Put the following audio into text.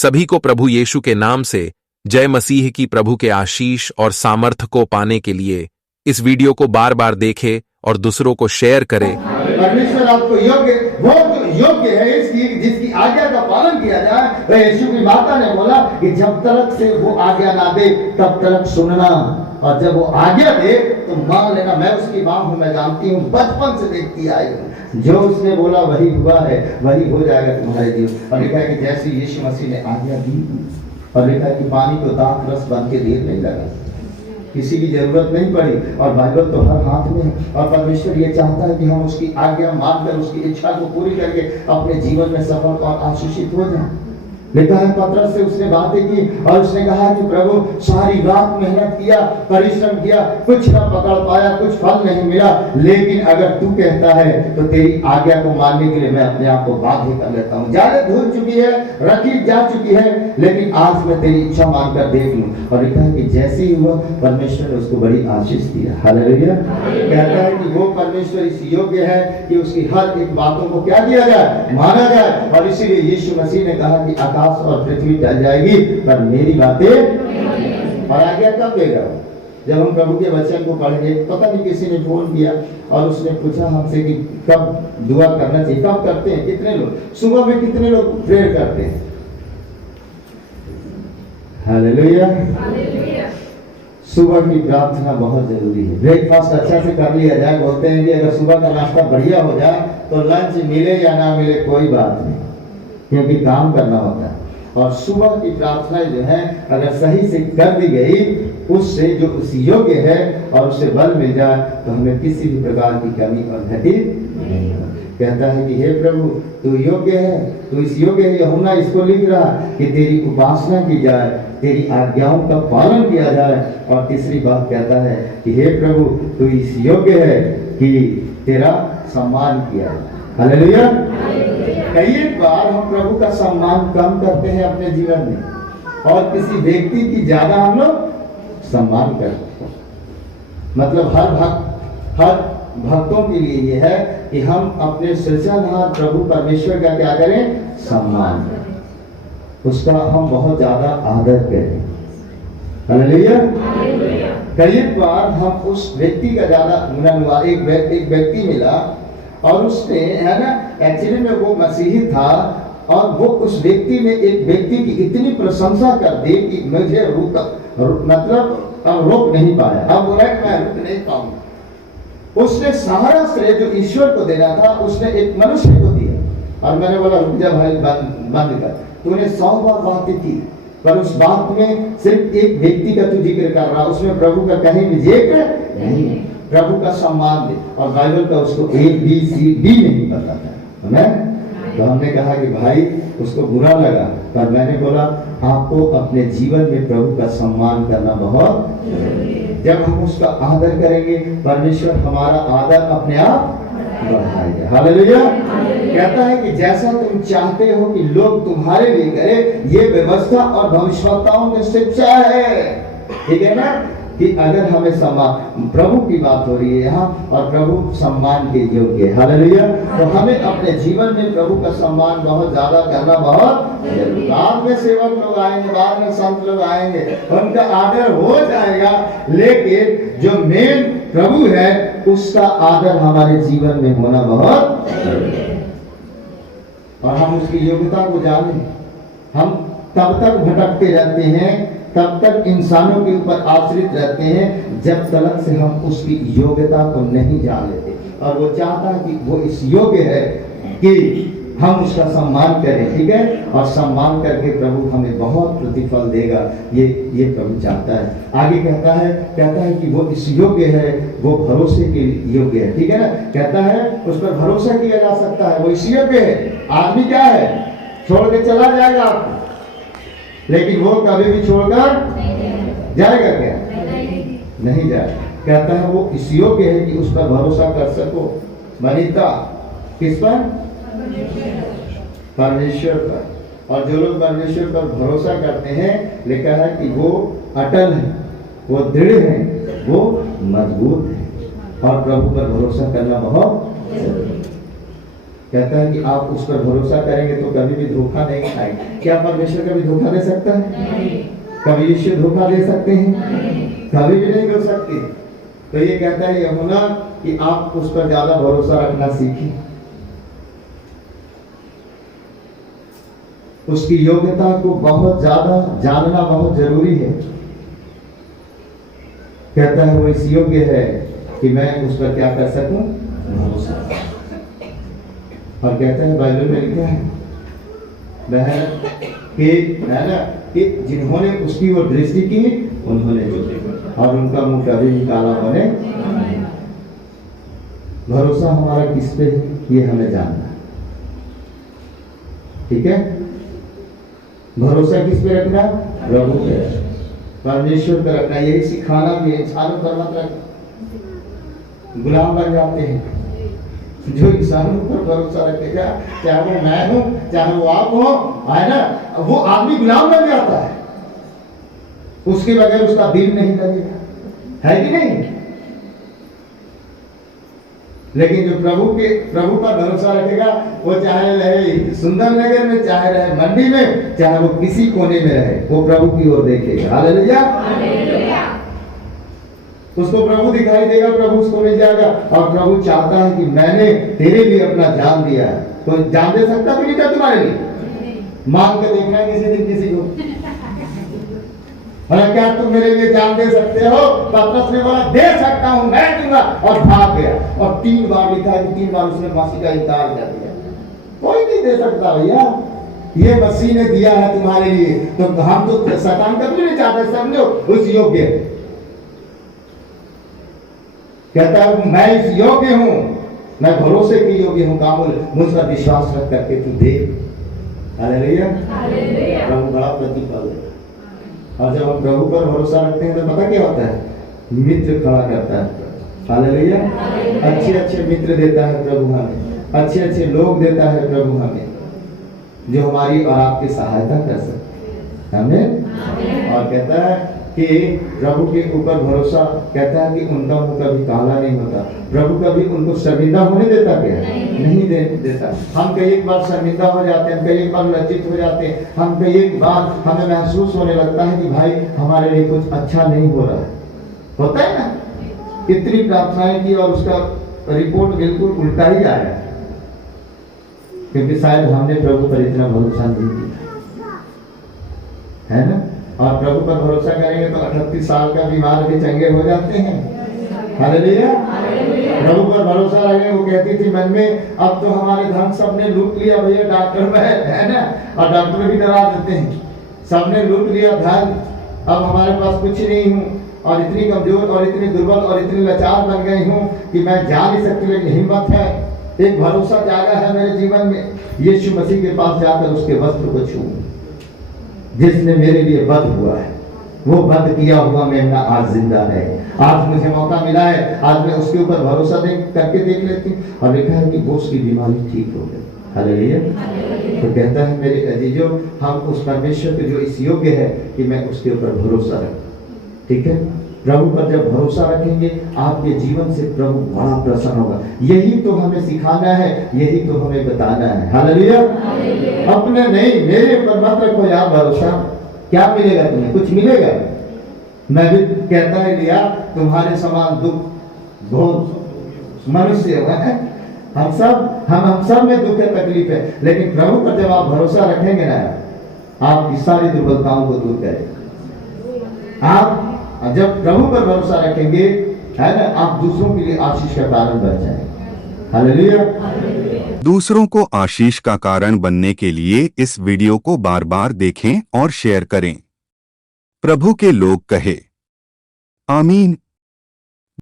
सभी को प्रभु यीशु के नाम से जय मसीह की। प्रभु के आशीष और सामर्थ्य को पाने के लिए इस वीडियो को बार बार देखें और दूसरों को शेयर करें। परमेश्वर आपको योग्य है इसकी जिसकी आज्ञा का पालन किया जाए। वह यीशु की माता ने बोला कि जब तक से वो आज्ञा ना दे तब तक सुनना, और जब वो आज्ञा दे तो मान लेना मैं उसकी मां हूं, मैं जानती हूं, बचपन से देखती आई हूं। जो उसने बोला वही हुआ है, वही हो जाएगा तुम्हारे जीवन। और लिखा है कि जैसे यीशु मसीह ने आज्ञा दी, और लिखा है कि पानी को दाख रस बन के देर नहीं लगा, किसी की जरूरत नहीं पड़ी, और बाइबल तो हर हाथ में है। और परमेश्वर ये चाहता है कि हम उसकी आज्ञा मानकर उसकी इच्छा को पूरी करके अपने जीवन में सफल और आशीषित हो जाएं। लिखा है पतरस से उसने बातें की और उसने कहा कि प्रभु सारी रात मेहनत किया, परिश्रम किया, कुछ न पकड़ पाया, कुछ फल नहीं मिला, लेकिन अगर तू कहता है तो तेरी आज्ञा को मानने के लिए मैं अपने आप को बाध्य कर लेता हूँ। जाने धुल चुकी है, रखी जा चुकी है, लेकिन आज मैं तेरी इच्छा मानकर देख लूं। और लिखा है कि जैसे ही हुआ परमेश्वर ने उसको बड़ी आशीष दिया। हालेलुया। कहता है कि वो परमेश्वर इस योग्य है कि उसकी हर एक बातों को क्या दिया जाए, माना जाए। और इसीलिए यीशु मसीह ने कहा कि आकाश और पृथ्वी टल जाएगी पर मेरी बातें। और आज्ञा कब देगा? जब हम प्रभु के वचन को पढ़ेंगे। पता नहीं किसी ने फोन किया और उसने पूछा हमसे कि कब दुआ करना चाहिए, कब करते हैं, कितने लोग सुबह में, कितने लोग प्रेयर करते हैं? हालेलुया। सुबह की प्रार्थना बहुत जरूरी है। ब्रेकफास्ट अच्छा से कर लिया जाए। बोलते हैं कि अगर सुबह का नाश्ता बढ़िया हो जाए तो लंच मिले या ना मिले कोई बात नहीं, क्योंकि काम करना होता है। और सुबह की प्रार्थना जो है अगर सही से कर दी गई, उससे जो उस योग्य है और उसे बल मिल जाए तो हमें किसी भी प्रकार की कमी और घटी नहीं। कहता है कि हे प्रभु तू योग्य है, तू इस योग्य है। यूहन्ना इसको लिख रहा कि तेरी उपासना की जाए, तेरी आज्ञाओं का पालन किया जाए। और तीसरी बात कहता है कि हे प्रभु तू इस योग्य है कि तेरा सम्मान किया जाए। हालेलुया। कई बार हम प्रभु का सम्मान कम करते हैं अपने जीवन में और किसी व्यक्ति की ज्यादा हम लोग सम्मान करते हैं। मतलब हर भक्तों के लिए ये है कि हम अपने सृजनहार प्रभु परमेश्वर का क्या करें, सम्मान करें, उसका हम बहुत ज्यादा आदर करें। हालेलुया। कई बार हम उस व्यक्ति का ज्यादा एक व्यक्ति मिला और उसने है ना एक्चुअली में वो मसीही था और वो उस व्यक्ति ने एक व्यक्ति की इतनी प्रशंसा कर दी कि मुझे मतलब अब रोक नहीं पाया। अब बोला कि मैं रुक नहीं पाऊंगा। उसने सारा श्रेय जो ईश्वर को देना था उसने एक मनुष्य को दिया। और मैंने बोला रुक जा भाई, बंद कर, तूने 100 बार बातें की पर उस बात में सिर्फ एक व्यक्ति का तू जिक्र कर रहा, उसमें प्रभु का कहीं भी जिक्र नहीं। प्रभु का सम्मान दे। और बाइबल का उसको ABCD नहीं पता था। तो हमने कहा कि भाई उसको बुरा लगा, पर मैंने बोला आपको अपने जीवन में प्रभु का सम्मान करना बहुत जरूरी है। जब हम उसका आदर करेंगे परमेश्वर हमारा आदर अपने आप बढ़ाएगा। हालेलुया। कहता है कि जैसा तुम चाहते हो कि लोग तुम्हारे लिए करें, ये व्यवस्था और भविष्यवक्ताओं में शिक्षा है। ठीक है ना कि अगर हमें सम्मान, प्रभु की बात हो रही है यहाँ और प्रभु सम्मान के योग्य है। हालेलुया। तो हमें अपने जीवन में प्रभु का सम्मान बहुत ज्यादा करना बहुत जरूरी। बाद में सेवक लोग आएंगे, बाद में संत लोग आएंगे, उनका आदर हो जाएगा, लेकिन जो मेन प्रभु है उसका आदर हमारे जीवन में होना बहुत जरूरी है। और हम उसकी योग्यता को जाने। हम तब तक भटकते रहते हैं, तब तक इंसानों के ऊपर आश्रित रहते हैं जब तक से हम उसकी योग्यता को नहीं जान लेते। और वो चाहता है कि वो इस योग्य है कि हम उसका सम्मान करें। ठीक है। और सम्मान करके प्रभु हमें बहुत प्रतिफल देगा, ये प्रभु चाहता है। आगे कहता है कि वो इस योग्य है, वो भरोसे के योग्य है। ठीक है ना। कहता है उस पर भरोसा किया जा सकता है, वो इस योग्य है। आदमी क्या है, छोड़ के चला जाएगा आपको, लेकिन वो कभी भी छोड़कर जाएगा क्या? नहीं जाएगा। कहता है वो इस योग्य है कि उस पर भरोसा कर सको। वनिता किस पर? परमेश्वर पर। और जो लोग परमेश्वर पर भरोसा करते हैं, लिखा है कि वो अटल है, वो दृढ़ है, वो मजबूत है। और प्रभु पर भरोसा करना बहुत जरूरी है। कहता है कि आप उस पर भरोसा करेंगे तो कभी भी धोखा नहीं खाएंगे। क्या परमेश्वर कभी धोखा दे सकता है? कभी यीशु धोखा दे सकते हैं? कभी भी नहीं कर सकते। तो ये कहता है यूहन्ना कि आप उस पर ज्यादा भरोसा रखना सीखें, उसकी योग्यता को बहुत ज्यादा जानना बहुत जरूरी है। कहता है वो इस योग्य है कि मैं उस पर क्या कर सकूं, भरोसा। और कहता है बाइबल में लिखा है कि जिन्होंने उसकी वो दृष्टि की उन्होंने जो और उनका मुंह कभी भी काला होने। भरोसा हमारा किस पे है ये हमें जानना है, ठीक है। भरोसा किस पे रखना? प्रभु पे, परमेश्वर पे रखना। यही सिखाना भी इंसानों पर मत रखना, गुलाम बन जाते हैं। जो इंसानों पर भरोसा रखेगा, चाहे वो मैं हूं चाहे वो आप हो, है ना, वो आदमी गुलाम बन जाता है। उसके बगैर उसका दिल नहीं लगेगा, है कि नहीं। लेकिन जो प्रभु पर भरोसा रखेगा, वो चाहे रहे सुंदर नगर में, चाहे रहे मंडी में, चाहे वो किसी कोने में रहे, वो प्रभु की ओर देखेगा। हालेलुया। उसको प्रभु दिखाई देगा, प्रभु उसको मिल जाएगा। और प्रभु चाहता है कि मैंने तेरे लिए अपना जान दिया है। कोई जान दे सकता भी नहीं था तुम्हारे लिए? मांग के देखना किसी दिन किसी को, और क्या तुम मेरे लिए जान दे सकते हो? पतरस ने बोला दे सकता हूं, मैं दूंगा, और भाग गया। और 3 बार लिखा है कि 3 बार उसने मसीह का इनकार कर दिया। कोई नहीं दे सकता भैया, ये मसीह ने दिया है तुम्हारे लिए। तो हम तो शैतान कभी नहीं चाहते, समझो उस योग्य। कहता है मैं इस योग्य हूं, मैं भरोसे के योग्य हूं। कामुल मुझ पर विश्वास रख करके तू दे। हालेलुया। प्रभु बड़ा प्रतिफल देगा। और जब हम प्रभु पर भरोसा रखते हैं तो पता क्या होता है? मित्र खड़ा करता है। हालेलुया। अच्छे अच्छे मित्र देता है प्रभु हमें, अच्छे अच्छे लोग देता है प्रभु हमें, जो हमारी और आपकी सहायता कर सकते हैं। हमें और कहता है कि प्रभु के ऊपर भरोसा, कहता है कि उनका मुंह कभी काला नहीं होता। प्रभु कभी उनको शर्मिंदा होने देता क्या? नहीं देता। हम कई एक बार शर्मिंदा हो जाते हैं, कई एक बार लज्जित हो जाते हैं, हम कई एक बार हमें महसूस होने लगता है कि भाई हमारे लिए कुछ अच्छा नहीं हो रहा है। होता है ना, कितनी प्रार्थनाएं की और उसका रिपोर्ट बिल्कुल उल्टा ही आया, क्योंकि शायद हमने प्रभु पर इतना भरोसा नहीं किया, है ना। और प्रभु पर भरोसा करेंगे तो 38 साल का बीमार भी चंगे हो जाते हैं। हालेलुया। प्रभु पर भरोसा रखेंगे। वो कहती थी मन में, अब तो हमारे धन सबने लूट लिया भैया, डॉक्टर में है ना, और डॉक्टर भी डरा देते हैं, सबने लूट लिया धन, अब हमारे पास कुछ नहीं हूँ, और इतनी कमजोर और इतनी दुर्बल और इतनी लाचार बन गई हूँ कि मैं जा नहीं सकती, लेकिन हिम्मत है, एक भरोसा जागा है मेरे जीवन में, यीशु मसीह के पास जाकर उसके वस्त्र को छूऊं, जिसने मेरे लिए वध हुआ है। वो वध किया हुआ मेमना आज जिंदा है। आज मुझे मौका मिला है, आज मैं उसके ऊपर भरोसा करके देख लेती हूँ। और लिखा है कि वो उसकी बीमारी ठीक हो गई। हालेलुया। तो कहता है मेरे अजीजों, हम उस परमेश्वर के जो इस योग्य है कि मैं उसके ऊपर भरोसा रखूं, ठीक है। प्रभु पर जब भरोसा रखेंगे, आपके जीवन से प्रभु बड़ा प्रसन्न होगा। यही तो हमें सिखाना है, यही तो हमें बताना है। हालेलुया। अपने नहीं, मेरे ऊपर मत रखो यार भरोसा। क्या मिलेगा तुम्हें? कुछ मिलेगा? मैं भी कहता है लिया, तुम्हारे समान दुख बहुत मनुष्य है, हम सब में दुख है, तकलीफ है, लेकिन प्रभु पर जब आप भरोसा रखेंगे ना, आपकी सारी दुर्बलताओं को दूर करेगा। आप जब प्रभु पर भरोसा रखेंगे, है ना, आप दूसरों के लिए आशीष का कारण बन जाएंगे। हालेलुया। दूसरों को आशीष का कारण बनने के लिए इस वीडियो को बार बार देखें और शेयर करें। प्रभु के लोग कहे आमीन।